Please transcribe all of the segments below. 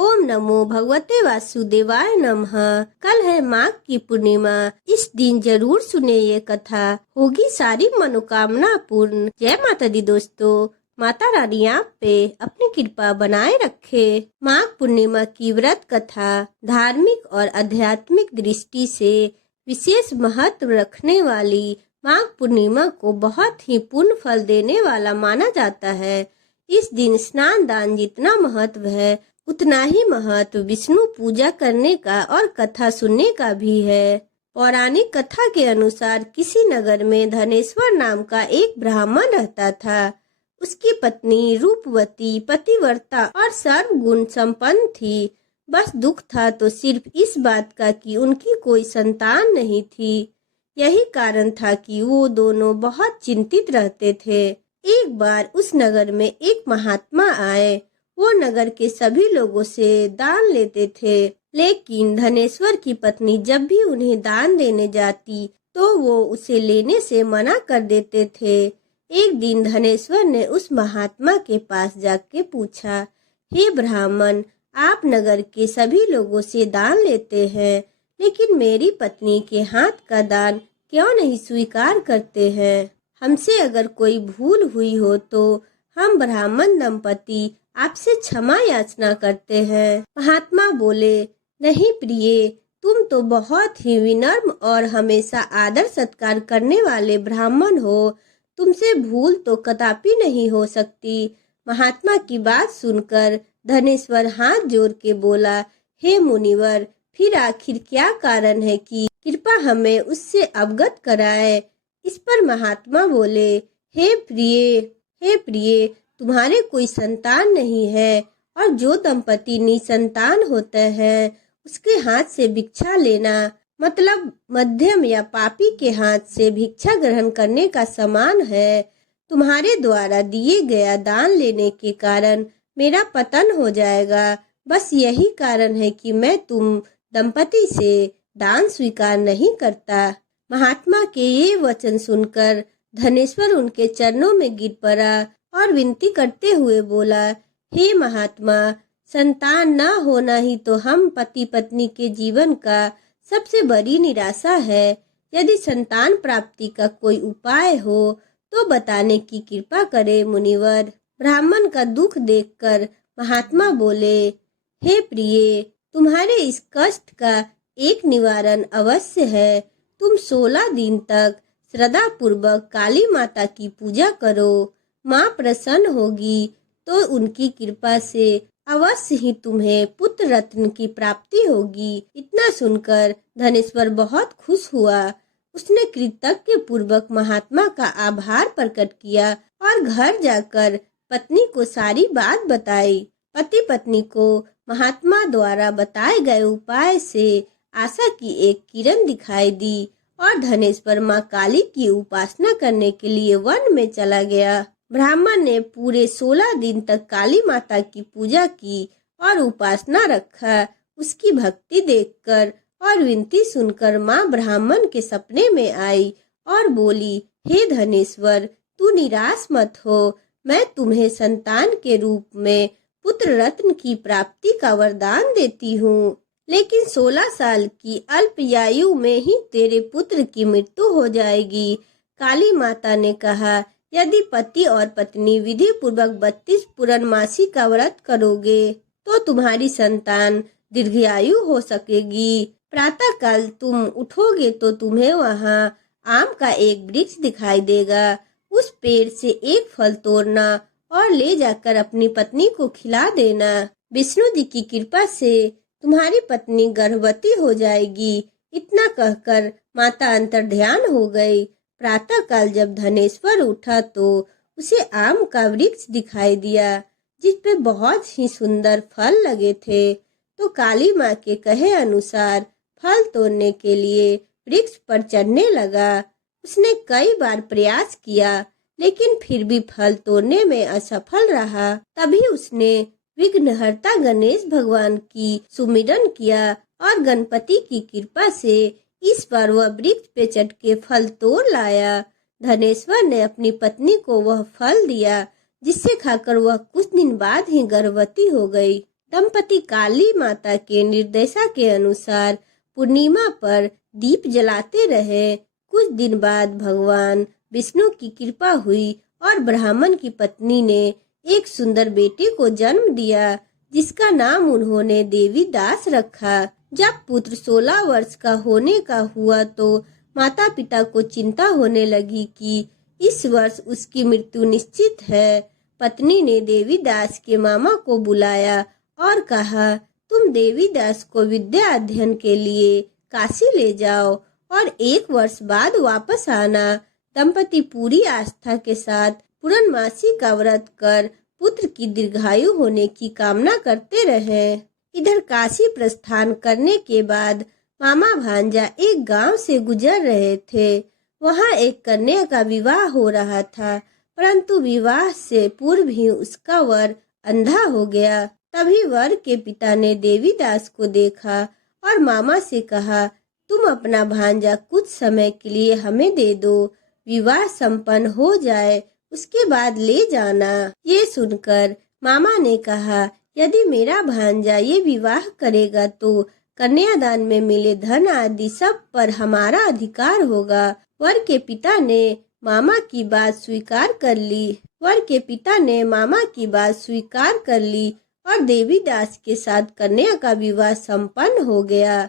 ओम नमो भगवते वासुदेवाय नमः। कल है माघ की पूर्णिमा। इस दिन जरूर सुने ये कथा, होगी सारी मनोकामना पूर्ण। जय माता दी दोस्तों। माता रानी आप पे अपनी कृपा बनाए रखे। माघ पूर्णिमा की व्रत कथा धार्मिक और आध्यात्मिक दृष्टि से विशेष महत्व रखने वाली माघ पूर्णिमा को बहुत ही पुण्य फल देने वाला माना जाता है। इस दिन स्नान दान जितना महत्व है, उतना ही महत्व विष्णु पूजा करने का और कथा सुनने का भी है। पौराणिक कथा के अनुसार किसी नगर में धनेश्वर नाम का एक ब्राह्मण रहता था। उसकी पत्नी रूपवती, पतिव्रता और सर्वगुण संपन्न थी। बस दुख था तो सिर्फ इस बात का कि उनकी कोई संतान नहीं थी। यही कारण था कि वो दोनों बहुत चिंतित रहते थे। एक बार उस नगर में एक महात्मा आए। वो नगर के सभी लोगों से दान लेते थे, लेकिन धनेश्वर की पत्नी जब भी उन्हें दान देने जाती तो वो उसे लेने से मना कर देते थे। एक दिन धनेश्वर ने उस महात्मा के पास जाके पूछा, हे ब्राह्मण, आप नगर के सभी लोगों से दान लेते हैं, लेकिन मेरी पत्नी के हाथ का दान क्यों नहीं स्वीकार करते हैं? हमसे अगर कोई भूल हुई हो तो हम ब्राह्मण दंपति आपसे क्षमा याचना करते हैं। महात्मा बोले, नहीं प्रिय, तुम तो बहुत ही विनम्र और हमेशा आदर सत्कार करने वाले ब्राह्मण हो। तुमसे भूल तो कदापि नहीं हो सकती। महात्मा की बात सुनकर धनेश्वर हाथ जोड़ के बोला, हे मुनिवर, फिर आखिर क्या कारण है कि कृपा हमें उससे अवगत कराए। इस पर महात्मा बोले, हे प्रिय, तुम्हारे कोई संतान नहीं है, और जो दंपति निसंतान होते हैं उसके हाथ से भिक्षा लेना मतलब मध्यम या पापी के हाथ से भिक्षा ग्रहण करने का समान है। तुम्हारे द्वारा दिए गया दान लेने के कारण मेरा पतन हो जाएगा। बस यही कारण है कि मैं तुम दंपति से दान स्वीकार नहीं करता। महात्मा के ये वचन सुनकर धनेश्वर उनके चरणों में गिर पड़ा और विनती करते हुए बोला, हे महात्मा, संतान न होना ही तो हम पति पत्नी के जीवन का सबसे बड़ी निराशा है। यदि संतान प्राप्ति का कोई उपाय हो तो बताने की कृपा करे मुनिवर। ब्राह्मण का दुख देखकर महात्मा बोले, हे प्रिय, तुम्हारे इस कष्ट का एक निवारण अवश्य है। तुम 16 दिन तक श्रद्धा पूर्वक काली माता की पूजा करो। माँ प्रसन्न होगी तो उनकी कृपा से अवश्य ही तुम्हें पुत्र रत्न की प्राप्ति होगी। इतना सुनकर धनेश्वर बहुत खुश हुआ। उसने कृतज्ञ पूर्वक महात्मा का आभार प्रकट किया और घर जाकर पत्नी को सारी बात बताई। पति पत्नी को महात्मा द्वारा बताए गए उपाय से आशा की एक किरण दिखाई दी और धनेश्वर माँ काली की उपासना करने के लिए वन में चला गया। ब्राह्मण ने पूरे 16 दिन तक काली माता की पूजा की और उपासना रखा। उसकी भक्ति देखकर और विनती सुनकर माँ ब्राह्मण के सपने में आई और बोली, हे धनेश्वर, तू निराश मत हो। मैं तुम्हें संतान के रूप में पुत्र रत्न की प्राप्ति का वरदान देती हूँ, लेकिन 16 साल की अल्पायु में ही तेरे पुत्र की मृत्यु हो जाएगी। काली माता ने कहा, यदि पति और पत्नी विधि पूर्वक 32 पूर्णमासी का व्रत करोगे तो तुम्हारी संतान दीर्घायु हो सकेगी। प्रातः काल तुम उठोगे तो तुम्हें वहाँ आम का एक वृक्ष दिखाई देगा। उस पेड़ से एक फल तोड़ना और ले जाकर अपनी पत्नी को खिला देना। विष्णु जी की कृपा से तुम्हारी पत्नी गर्भवती हो जाएगी। इतना कहकर माता अंतर्ध्यान हो गई। प्रातः काल जब धनेश्वर उठा तो उसे आम का वृक्ष दिखाई दिया जिस पे बहुत ही सुंदर फल लगे थे। तो काली माँ के कहे अनुसार फल तोड़ने के लिए वृक्ष पर चढ़ने लगा। उसने कई बार प्रयास किया, लेकिन फिर भी फल तोड़ने में असफल रहा। तभी उसने विघ्नहर्ता गणेश भगवान की सुमिरन किया और गणपति की कृपा से इस बार वह वृक्ष पे चढ़ के फल तोड़ लाया। धनेश्वर ने अपनी पत्नी को वह फल दिया, जिससे खाकर वह कुछ दिन बाद ही गर्भवती हो गई। दंपति काली माता के निर्देशा के अनुसार पूर्णिमा पर दीप जलाते रहे। कुछ दिन बाद भगवान विष्णु की कृपा हुई और ब्राह्मण की पत्नी ने एक सुंदर बेटे को जन्म दिया, जिसका नाम उन्होंने देवी दास रखा। जब पुत्र 16 वर्ष का होने का हुआ तो माता पिता को चिंता होने लगी कि इस वर्ष उसकी मृत्यु निश्चित है। पत्नी ने देवीदास के मामा को बुलाया और कहा, तुम देवीदास को विद्या अध्ययन के लिए काशी ले जाओ और 1 वर्ष बाद वापस आना। दंपति पूरी आस्था के साथ पूर्णमासी का व्रत कर पुत्र की दीर्घायु होने की कामना करते रहे। इधर काशी प्रस्थान करने के बाद मामा भांजा एक गांव से गुजर रहे थे। वहां एक कन्या का विवाह हो रहा था, परंतु विवाह से पूर्व ही उसका वर अंधा हो गया। तभी वर के पिता ने देवीदास को देखा और मामा से कहा, तुम अपना भांजा कुछ समय के लिए हमें दे दो, विवाह संपन्न हो जाए उसके बाद ले जाना। ये सुनकर मामा ने कहा, यदि मेरा भांजा ये विवाह करेगा तो कन्यादान में मिले धन आदि सब पर हमारा अधिकार होगा। वर के पिता ने मामा की बात स्वीकार कर ली और देवीदास के साथ कन्या का विवाह संपन्न हो गया।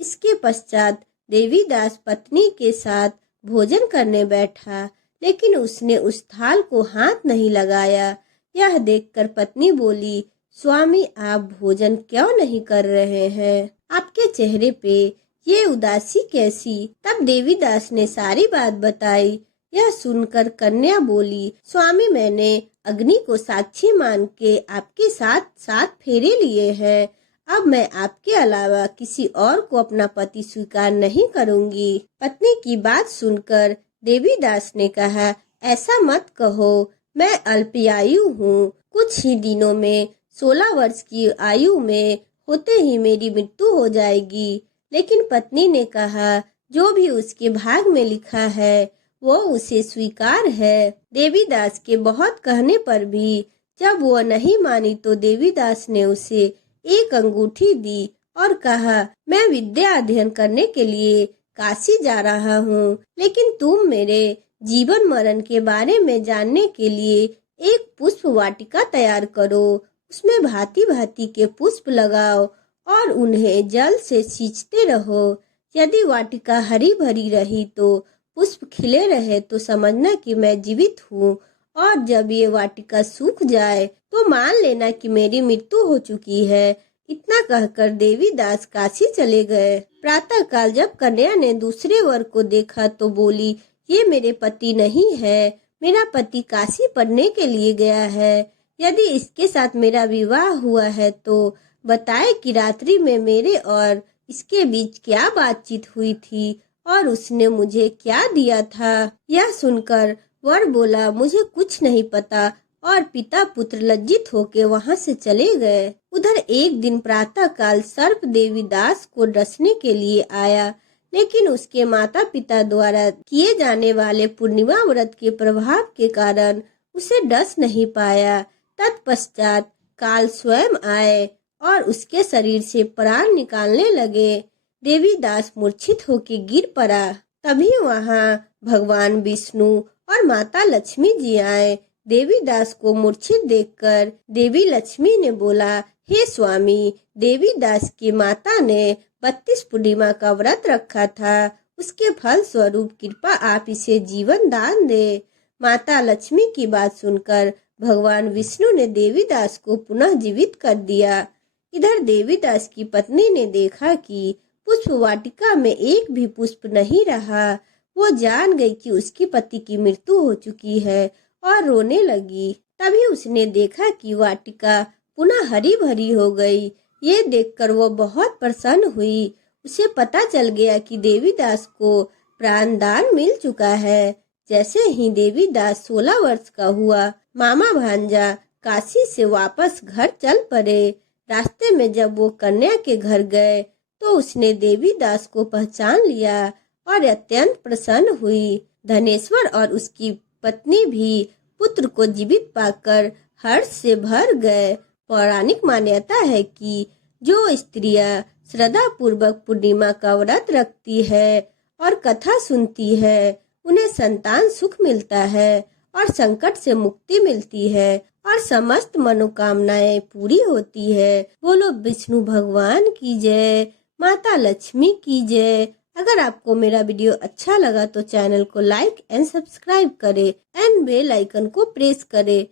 इसके पश्चात देवीदास पत्नी के साथ भोजन करने बैठा, लेकिन उसने उस थाल को हाथ नहीं लगाया। यह देखकर पत्नी बोली, स्वामी आप भोजन क्यों नहीं कर रहे हैं? आपके चेहरे पे ये उदासी कैसी? तब देवीदास ने सारी बात बताई। यह सुनकर कन्या बोली, स्वामी मैंने अग्नि को साक्षी मान के आपके साथ 7 फेरे लिए हैं। अब मैं आपके अलावा किसी और को अपना पति स्वीकार नहीं करूंगी। पत्नी की बात सुनकर देवीदास ने कहा, ऐसा मत कहो, मैं अल्पायु हूँ। कुछ ही दिनों में 16 वर्ष की आयु में होते ही मेरी मृत्यु हो जाएगी। लेकिन पत्नी ने कहा, जो भी उसके भाग में लिखा है वो उसे स्वीकार है। देवीदास के बहुत कहने पर भी जब वो नहीं मानी तो देवीदास ने उसे एक अंगूठी दी और कहा, मैं विद्या अध्ययन करने के लिए काशी जा रहा हूँ, लेकिन तुम मेरे जीवन मरण के बारे में जानने के लिए एक पुष्प वाटिका तैयार करो। उसमें भांति भांति के पुष्प लगाओ और उन्हें जल से सींचते रहो। यदि वाटिका हरी भरी रही तो पुष्प खिले रहे तो समझना कि मैं जीवित हूँ, और जब ये वाटिका सूख जाए तो मान लेना कि मेरी मृत्यु हो चुकी है। इतना कहकर देवीदास काशी चले गए। प्रातः काल जब कन्या ने दूसरे वर को देखा तो बोली, ये मेरे पति नहीं है, मेरा पति काशी पढ़ने के लिए गया है। यदि इसके साथ मेरा विवाह हुआ है तो बताए कि रात्रि में मेरे और इसके बीच क्या बातचीत हुई थी और उसने मुझे क्या दिया था। यह सुनकर वर बोला, मुझे कुछ नहीं पता, और पिता पुत्र लज्जित होकर वहां से चले गए। उधर एक दिन प्रातः काल सर्प देवीदास को डसने के लिए आया, लेकिन उसके माता पिता द्वारा किए जाने वाले पूर्णिमा व्रत के प्रभाव के कारण उसे डस नहीं पाया। तत्पश्चात काल स्वयं आए और उसके शरीर से प्राण निकालने लगे। देवीदास मूर्छित होकर गिर पड़ा। तभी वहां भगवान विष्णु और माता लक्ष्मी जी आए। देवीदास को मूर्छित देखकर देवी लक्ष्मी ने बोला, हे स्वामी, देवीदास की माता ने 32 पूर्णिमा का व्रत रखा था, उसके फल स्वरूप कृपा आप इसे जीवन दान दे। माता लक्ष्मी की बात सुनकर भगवान विष्णु ने देवीदास को पुनः जीवित कर दिया। इधर देवीदास की पत्नी ने देखा कि पुष्प वाटिका में एक भी पुष्प नहीं रहा। वो जान गई कि उसके पति की मृत्यु हो चुकी है और रोने लगी। तभी उसने देखा कि वाटिका पुनः हरी भरी हो गई। ये देखकर वो बहुत प्रसन्न हुई। उसे पता चल गया कि देवीदास को प्राणदान मिल चुका है। जैसे ही देवीदास 16 वर्ष का हुआ, मामा भांजा काशी से वापस घर चल पड़े। रास्ते में जब वो कन्या के घर गए तो उसने देवीदास को पहचान लिया और अत्यंत प्रसन्न हुई। धनेश्वर और उसकी पत्नी भी पुत्र को जीवित पाकर हर्ष से भर गए। पौराणिक मान्यता है कि जो स्त्रियां श्रद्धा पूर्वक पूर्णिमा का व्रत रखती है और कथा सुनती है, उन्हें संतान सुख मिलता है और संकट से मुक्ति मिलती है और समस्त मनोकामनाएं पूरी होती है। बोलो विष्णु भगवान की जय, माता लक्ष्मी की जय। अगर आपको मेरा वीडियो अच्छा लगा तो चैनल को लाइक एंड सब्सक्राइब करें एंड बेल आइकन को प्रेस करें